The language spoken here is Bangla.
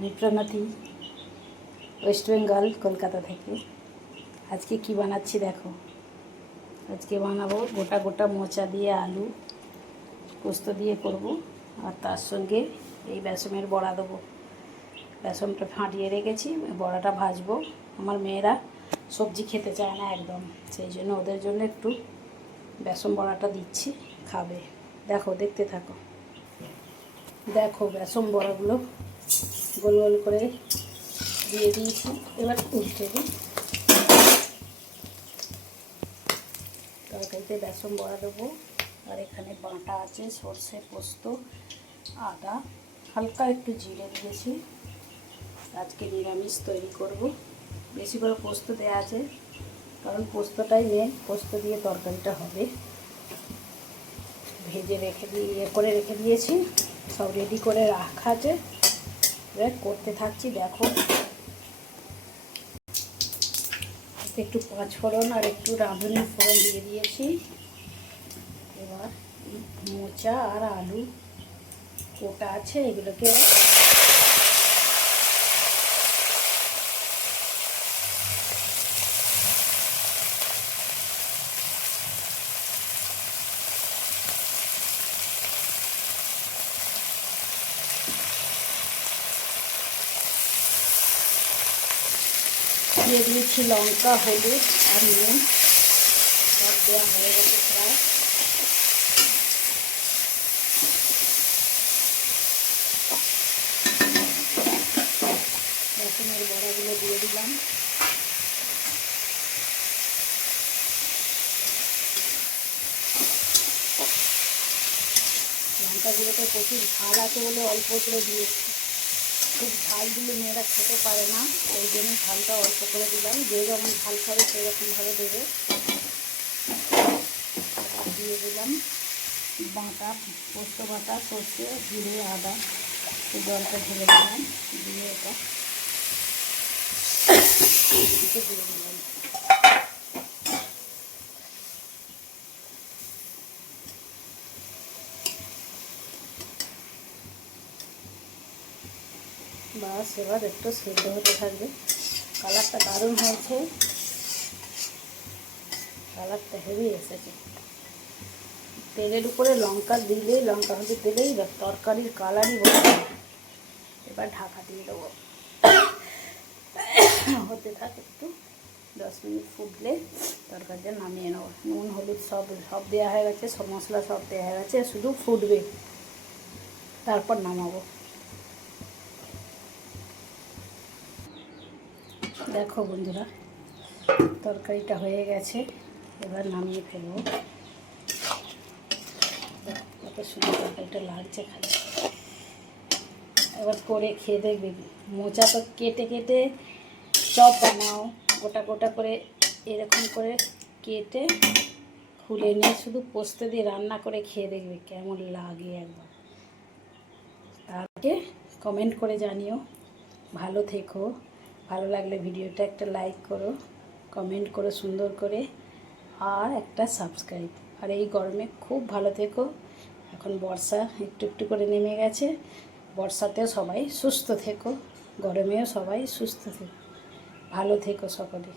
আমি প্রণতি, ওয়েস্ট বেঙ্গল, কলকাতা থেকে। আজকে কি বানাচ্ছি দেখো। আজকে বানাবো গোটা গোটা মোচা দিয়ে আলু পোস্ত দিয়ে করব, আর তার সঙ্গে এই বেসনের বড়া দেবো। বেসনটা ফাটিয়ে রেখেছি, বড়াটা ভাজবো। আমার মেয়েরা সবজি খেতে চায় না একদম, সেই জন্য ওদের জন্য একটু বেসন বড়াটা দিচ্ছি, খাবে। দেখো, দেখতে থাকো। দেখো, বেসন বড়াগুলো গোল গোল করে দিয়ে দিয়েছি। এবার উল্টে দিই। তরকারিতে বেসন বড়া দেবো। আর এখানে বাটা আছে সর্ষে, পোস্ত, আদা, হালকা একটু জিরে দিয়েছি। আজকে নিরামিষ তৈরি করব। বেশি করে পোস্ত দেওয়া আছে, কারণ পোস্তটাই মেন। পোস্ত দিয়ে তরকারিটা হবে। ভেজে রেখে রেখে দিয়েছি, সব রেডি করে রাখা আছে। এবার করতে থাকছি। দেখো, একটু পাঁচফোড়ন আর একটু রাঁধুনি ফোড়ন দিয়ে দিয়েছি। এবার মোচা আর আলু কোটা আছে, এগুলোকে দিয়ে দিয়েছি লঙ্কা, হলুদ আর নুন। সব দেওয়া হয়ে গেছে প্রায়। বেসনের বড়াগুলো দিয়ে দিলাম। লঙ্কাগুলোতে প্রচুর ঝাল আছে বলে অল্প করে দিয়েছি। খুব ঝাল দিলে মেয়েরা খেতে পারে না, ওই জন্য ঝালটা অল্প করে দিলাম। যে যেমন ঝাল খাবে সেরকমভাবে দেবে। এবার দিয়ে দিলাম বাটা, পোস্ত বাটা, সর্ষে, জিরে, আদা, জলটা ঢেলে দিলাম। দিয়ে এটা দিয়ে দিলাম। বাস, এবার একটু সেদ্ধ হতে থাকবে। কালারটা দারুণ হয়েছে, কালারটা হেভি এসেছে। তেলের উপরে লঙ্কা দিলেই, লঙ্কা হলুদ দিলেই তরকারির কালারই বলে। এবার ঢাকা দিয়ে দেবো, হতে থাকে একটু। 10 মিনিট ফুটলে তরকারিটা নামিয়ে নেবো। নুন, হলুদ সব দেওয়া হয়ে গেছে, সব মশলা সব দেওয়া হয়ে গেছে, শুধু ফুটবে, তারপর নামাবো। দেখো বন্ধুরা, তরকারিটা হয়ে গেছে, এবার নামিয়ে ফেলবো। কত সুন্দর তরকারিটা লাগছে খালি। এবার করে খেয়ে দেখবে। মোচা তো কেটে কেটে চপ বানাও, গোটা গোটা করে এরকম করে কেটে খুলে নিয়ে শুধু পোস্ত দিয়ে রান্না করে খেয়ে দেখবে কেমন লাগে একবার। তারপরে কমেন্ট করে জানিও। ভালো থেকো। ভালো লাগলে ভিডিওটা একটা লাইক করো, কমেন্ট করো সুন্দর করে, আর একটা সাবস্ক্রাইব। আর এই গরমে খুব ভালো থেকো। এখন বর্ষা একটু একটু করে নেমে গেছে। বর্ষাতেও সবাই সুস্থ থেকো, গরমেও সবাই সুস্থ থেকো। ভালো থেকো সকলে।